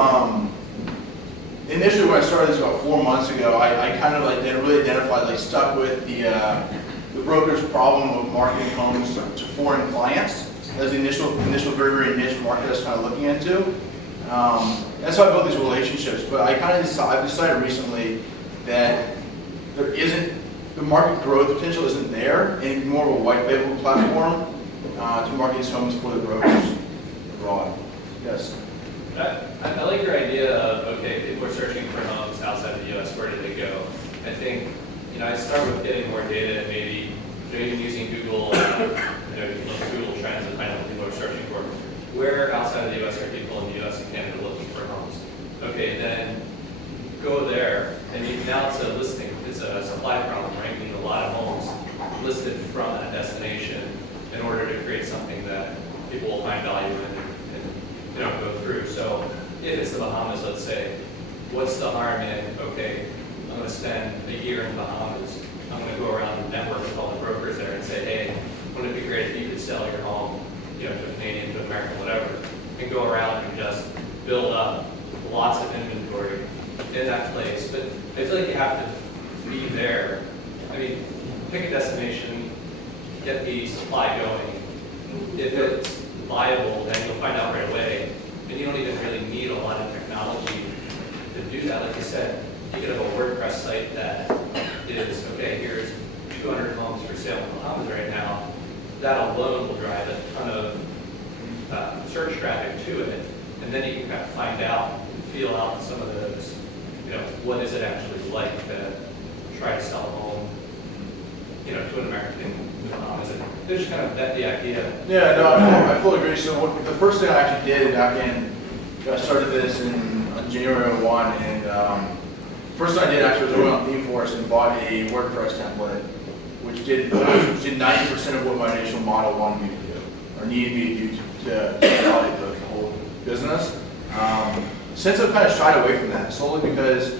initially when I started this about 4 months ago, I kind of didn't really identify, stuck with the broker's problem of marketing homes to foreign clients. That's the initial very, very niche market I was kind of looking into. That's how I built these relationships. But I've decided recently that the market growth potential isn't there, and more of a white label platform to market these homes for the brokers abroad. Yes. I like your idea of, okay, people are searching for homes outside the U.S., where do they go? I think, I start with getting more data and maybe, even using Google, Google Trends and find out what people are searching for. Where outside of the U.S. are people in the U.S. and Canada looking for homes? Okay, then go there, and now it's a listing, it's a supply problem, right? You need a lot of homes listed from that destination in order to create something that people will find value in and go through. So if it's the Bahamas, let's say, what's the harm in, okay, I'm going to spend a year in the Bahamas. I'm going to go around and network with all the brokers there and say, hey, wouldn't it be great if you could sell your home, to a Canadian, to an American, whatever, and go around and just build up lots of inventory in that place. But I feel like you have to be there. I mean, pick a destination, get the supply going. If it's viable, then you'll find out right away. And you don't even really need a lot of technology to do that. Like you said, you could have a WordPress site that is, okay, here's 200 homes for sale in the Bahamas right now. That alone will drive a ton of search traffic to it. And then you can kind of find out, feel out some of those, what is it actually like to try to sell a home, to an American in the Bahamas. And they just kind of vet the idea. Yeah, no, I fully agree. So the first thing I actually did back in, I started this in January of 1, and first thing I did actually was go on ThemeForest and bought a WordPress template, which did 90% of what my initial model wanted me to do, or needed me to do to validate the whole business. Since I've kind of shied away from that, solely because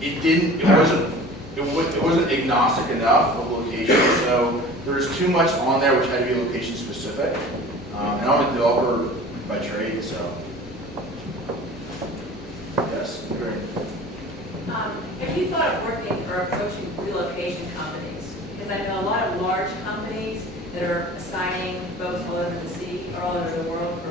it wasn't agnostic enough of location. So there was too much on there which had to be location specific. And I'm a developer by trade, so yes, great. Have you thought of working or approaching relocation companies? Because I know a lot of large companies that are assigning folks all over the city or all over the world for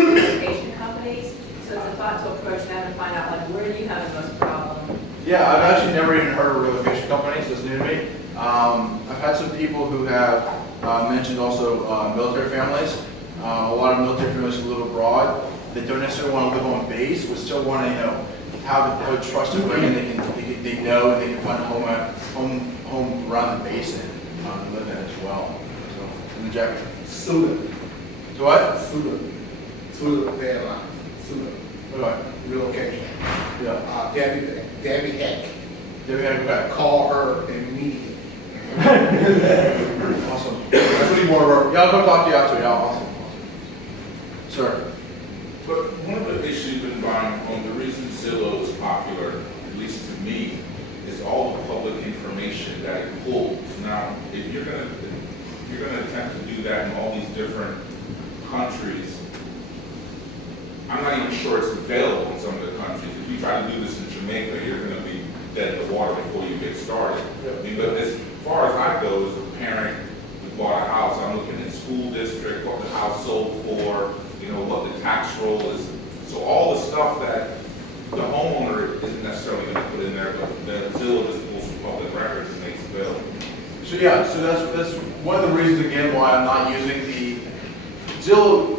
relocation companies. So it's a thought to approach them and find out where do you have the most problem? Yeah, I've actually never even heard of relocation companies. That's new to me. I've had some people who have mentioned also military families. A lot of military families who live abroad that don't necessarily want to live on base, but still want to, have a trusted way and they know and they can find a home around the base and live in as well. So, and Jack. Suda. To what? Suda. Suda, Suda. What? Relocation. Yeah. Debbie Heck. Debbie had back. Call her immediately. Awesome. That's what you more work. Yeah, I'll come talk to you after. Yeah, awesome. Sir. But one of the issues in buying a home, the reason Zillow is popular, at least to me, is all the public information that it pulls. Now, if you're gonna attempt to do that in all these different countries, I'm not even sure it's available in some of the countries. If you try to do this in Jamaica, you're gonna be dead in the water before you get started. I mean, but as far as I go, as a parent who bought a house, I'm looking at school district, what the house sold for, you know, what the tax roll is. So all the stuff that the homeowner isn't necessarily going to put in there, but the Zillow just pulls from public records and makes available. So yeah, so that's one of the reasons again why I'm not using the Zillow.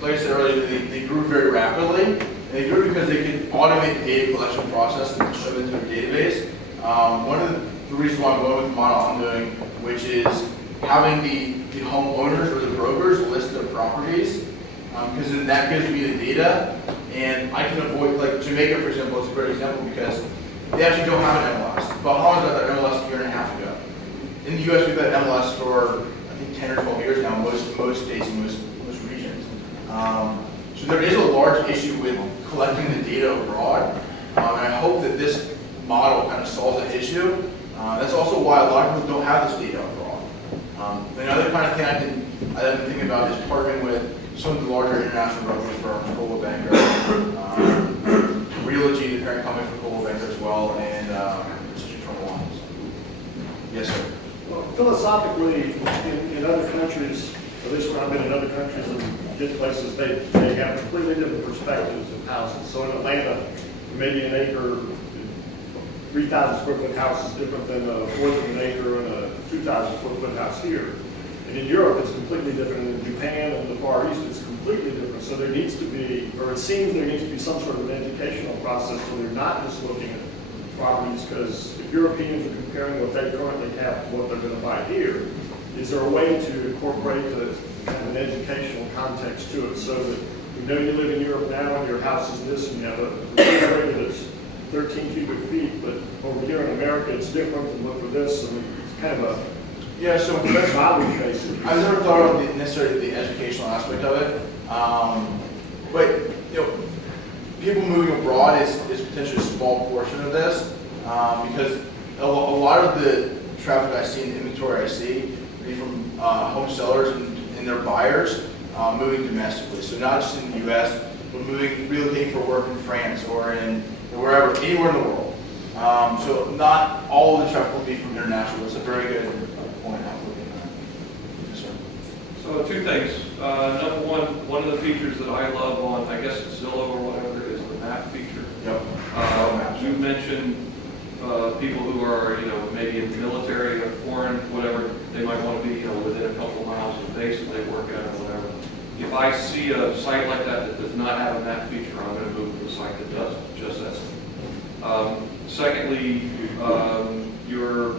Like I said earlier, they grew very rapidly. And they grew because they can automate the data collection process and shove it into their database. One of the reasons why I'm going with the model I'm doing, which is having the homeowners or the brokers list their properties, because then that gives me the data, and I can avoid, like Jamaica, for example, is a great example because they actually don't have an MLS. Bahamas got their MLS a year and a half ago. In the U.S., we've had MLS for, I think, 10 or 12 years now, most states and most regions. So there is a large issue with collecting the data abroad, and I hope that this model kind of solves that issue. That's also why a lot of people don't have this data abroad. Another kind of thing I've been thinking about is partnering with some of the larger international brokerage firms, Coldwell Banker, Realogy, the parent company for Coldwell Banker as well, and Tropily. Yes, sir. Well, philosophically, in other countries, at least when I've been in other countries and different places, they have completely different perspectives of houses. So in Atlanta, maybe an acre, 3,000 square foot house is different than a fourth of an acre and a 2,000 square foot house here. And in Europe, it's completely different. And in Japan and the Far East, it's completely different. So there needs to be, or it seems there needs to be some sort of an educational process so they're not just looking at properties, because if Europeans are comparing what they currently have to what they're going to buy here, is there a way to incorporate kind of an educational context to it so that you know you live in Europe now and your house is this and you have a refrigerator that's 13 cubic feet, but over here in America it's different, and look for this, and it's kind of a so that's knowledge basically. I've never thought of necessarily the educational aspect of it, but you know, people moving abroad is potentially a small portion of this, because a lot of the traffic I see in the inventory I see be from home sellers and their buyers moving domestically. So not just in the U.S., but relocating for work in France or in wherever, anywhere in the world. So not all of the traffic will be from international. It's a very good point. I'm looking at that. Yes, sir. So two things. Number one of the features that I love on, I guess it's Zillow or whatever, is the map feature. Yep. You mentioned people who are, maybe in the military or foreign, whatever, they might want to be, within a couple of miles of the base that they work at or whatever. If I see a site like that does not have a map feature, I'm going to move to a site that does, just as. Secondly, your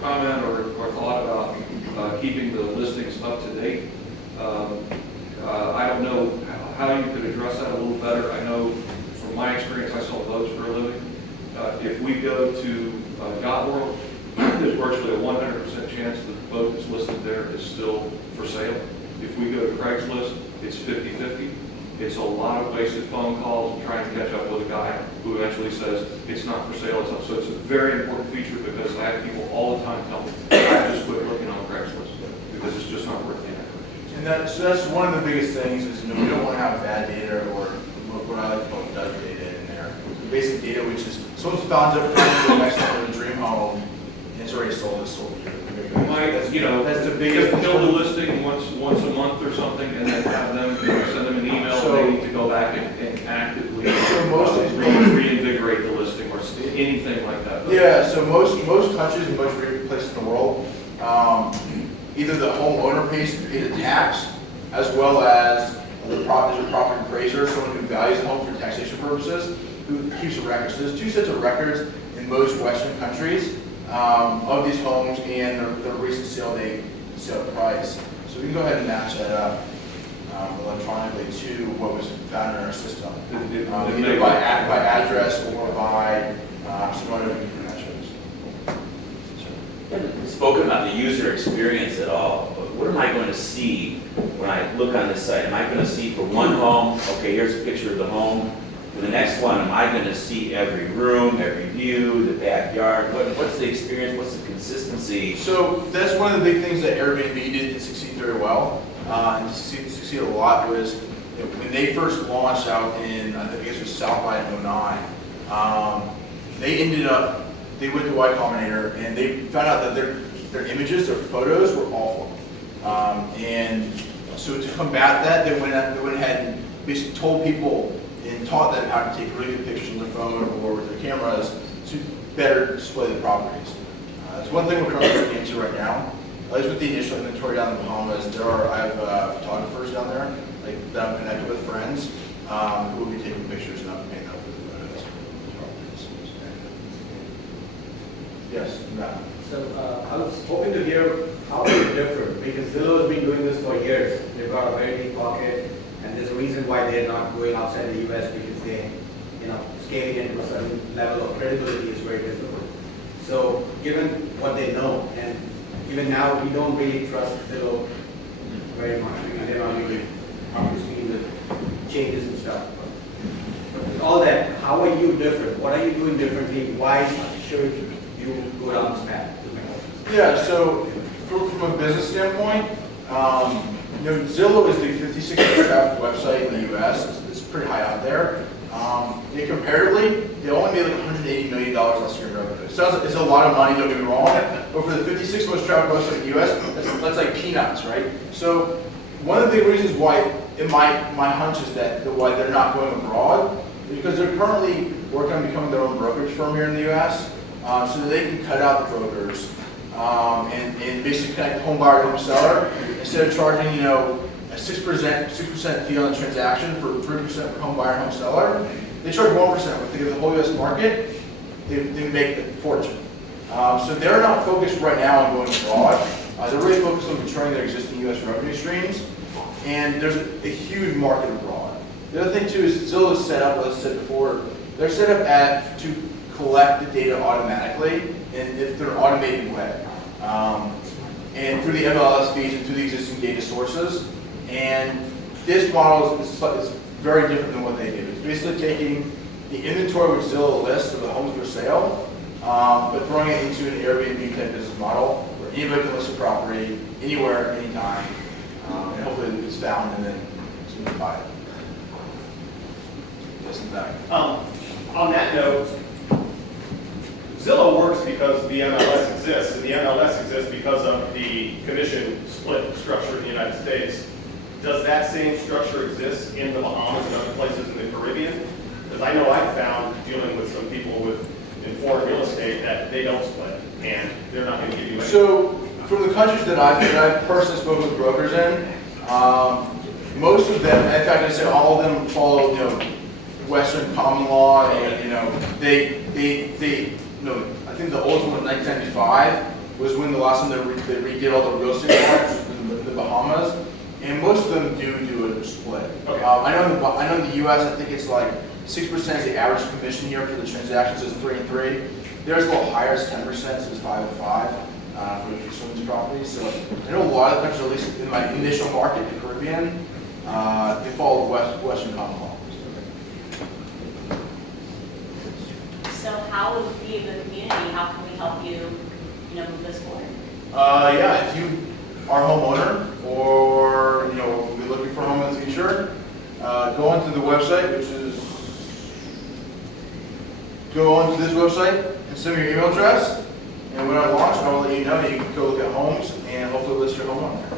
comment or thought about keeping the listings up to date. I don't know how you could address that a little better. I know from my experience, I sell boats for a living. If we go to Yacht World, there's virtually a 100% chance that the boat that's listed there is still for sale. If we go to Craigslist, it's 50-50. It's a lot of wasted phone calls and trying to catch up with a guy who actually says it's not for sale. It's not. So it's a very important feature because I have people all the time tell me, I just quit looking on Craigslist because it's just not worth the effort. And that's one of the biggest things is, we don't want to have bad data or what I like to call dud data in there. The basic data, which is someone's found the next one in a dream home and it's already sold. It's sold. That's the biggest. Kill the listing once a month or something, and then have them send them an email. So they need to go back and actively reinvigorate the listing or anything like that. Yeah. So most countries and most places in the world, either the homeowner pays the tax, as well as there's a property appraiser, someone who values the home for taxation purposes, who keeps a record. So there's two sets of records in most Western countries of these homes and the recent sale price. So we can go ahead and match that up electronically to what was found in our system. Either by address or by some other credentials. Spoken about the user experience at all. What am I going to see when I look on this site? Am I going to see for one home, okay, here's a picture of the home. For the next one, am I going to see every room, every view, the backyard? What's the experience? What's the consistency? So that's one of the big things that Airbnb did succeed very well, and succeed a lot was when they first launched out in, I think it was South by '09, they went to Y Combinator and they found out that their images, their photos were awful. And so to combat that, they went ahead and basically told people and taught them how to take really good pictures on their phone or with their cameras to better display the properties. It's one thing we're currently looking into right now. At least with the initial inventory down in the Bahamas, I have photographers down there that I'm connected with, friends, who will be taking pictures and I'm paying them for the photos. Yes, Matt. So I was hoping to hear how it's different, because Zillow has been doing this for years. They've got a very deep pocket, and there's a reason why they're not going outside the US, because they, scaling it to a certain level of credibility is very difficult. So given what they know, and even now we don't really trust Zillow very much, because they're not really obviously in the changes and stuff. But with all that, how are you different? What are you doing differently? Why should you go down this path? Yeah, so from a business standpoint, Zillow is the 56th most trafficked website in the U.S. It's pretty high out there. Comparatively, they only made like $180 million last year in revenue. It sounds like it's a lot of money, don't get me wrong, but for the 56th most trafficked website in the U.S., that's like peanuts, right? So one of the big reasons why, my hunch is that why they're not going abroad is because they're currently working on becoming their own brokerage firm here in the U.S. So that they can cut out the brokers and basically connect the home buyer to home seller instead of charging, a 6% fee on the transaction for 3% for home buyer and home seller. They charge 1%. If they get the whole U.S. market, they make a fortune. So they're not focused right now on going abroad. They're really focused on maturing their existing U.S. revenue streams, and there's a huge market abroad. The other thing too is Zillow is set up, as I said before, they're set up to collect the data automatically, and if they're automated way, and through the MLS feeds and through the existing data sources. And this model is very different than what they do. It's basically taking the inventory which Zillow lists of the homes for sale, but throwing it into an Airbnb type business model where anybody can list a property anywhere, anytime, and hopefully it's found and then someone can buy it. Yes, in back. On that note, Zillow works because the MLS exists, and the MLS exists because of the commission split structure in the United States. Does that same structure exist in the Bahamas and other places in the Caribbean? Because I know I've found, dealing with some people in foreign real estate, that they don't split, and they're not going to give you anything. So, from the countries that I've personally spoken with brokers in, most of them, in fact, I said all of them follow, Western common law, and I think the oldest one in 1995 was when the last time they redid all the real estate laws in the Bahamas, and most of them do a split. Okay. I know in the U.S. I think it's like 6% is the average commission here for the transactions. It's 3 and 3. There's a little higher, it's 10%, so it's 5 and 5 for some of these properties. So I know a lot of countries, at least in my initial market, the Caribbean, they follow Western common law. So how would we, the community, how can we help you, move this forward? Yeah, if you are a homeowner or, will be looking for a home in the future, go onto the website, go onto this website and send me your email address. And when I launch, I will let you know. You can go look at homes and hopefully list your home on there.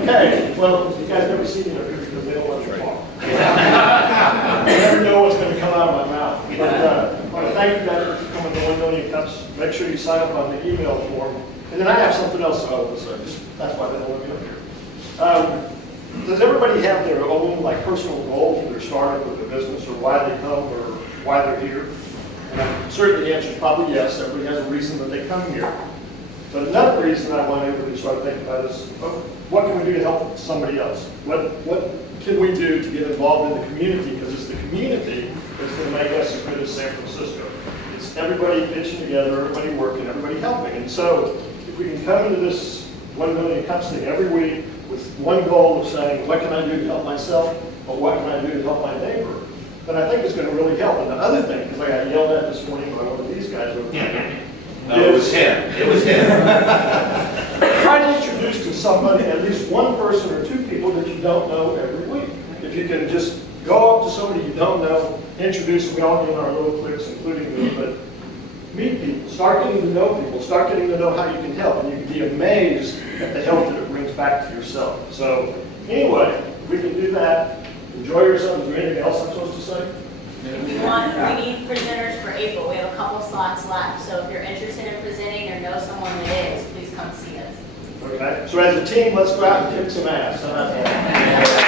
Okay, well, you guys never see me up here because they don't want to talk. You never know what's going to come out of my mouth. But I want to thank you guys for coming to 1 million cups. Make sure you sign up on the email form. And then I have something else I want to say. That's why they don't want me up here. Does everybody have their own personal goal for their startup with the business, or why they come, or why they're here? And certainly the answer is probably yes. Everybody has a reason that they come here. But another reason I want everybody to start thinking about is, what can we do to help somebody else? What can we do to get involved in the community? Because it's the community that's going to make us as good as San Francisco. It's everybody pitching together, everybody working, everybody helping. And so if we can come into this 1 million cups thing every week with one goal of saying, what can I do to help myself, or what can I do to help my neighbor, then I think it's going to really help. And the other thing, because I got yelled at this morning by one of these guys over there. No, it was him. It was him. Try to introduce to somebody, at least one person or two people that you don't know every week. If you can just go up to somebody you don't know, introduce them, we all get in our little cliques, including me, but meet people, start getting to know people, start getting to know how you can help, and you can be amazed at the help that it brings back to yourself. So anyway, if we can do that, enjoy yourself. Is there anything else I'm supposed to say? If you want, we need presenters for April. We have a couple slots left. So if you're interested in presenting or know someone that is, please come see us. Okay. So as a team, let's go out and kick some ass. How about that?